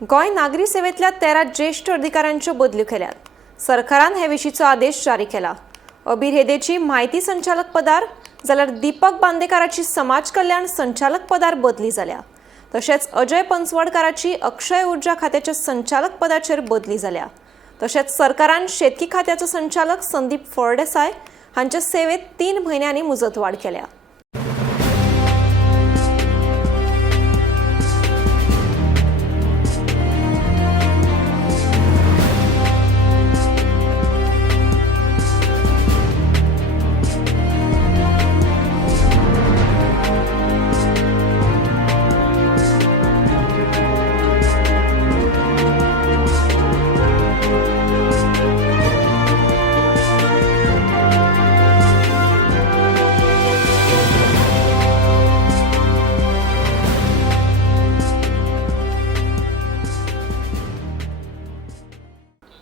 गोंय नागरी सेवेंतल्या 13 ज्येष्ठ अधिकाऱ्यांच्यो बदल्यो केल्यात। सरकारान हे विशींचो आदेश जारी केला। अबीर हेदेची म्हायती संचालक पदार जाल्यार दीपक बांदेकाराची समाज कल्याण संचालक पदार बदली जाल्या। तशेंच अजय पंचवडकाराची अक्षय उर्जा खात्याच्या संचालक पदाचेर बदली जाल्या। तशेंच सरकारान शेतकी खात्याचो संचालक संदीप फळदेसाय हांच्या सेवेत 3 म्हयन्यांनी मुजतवाड केल्या।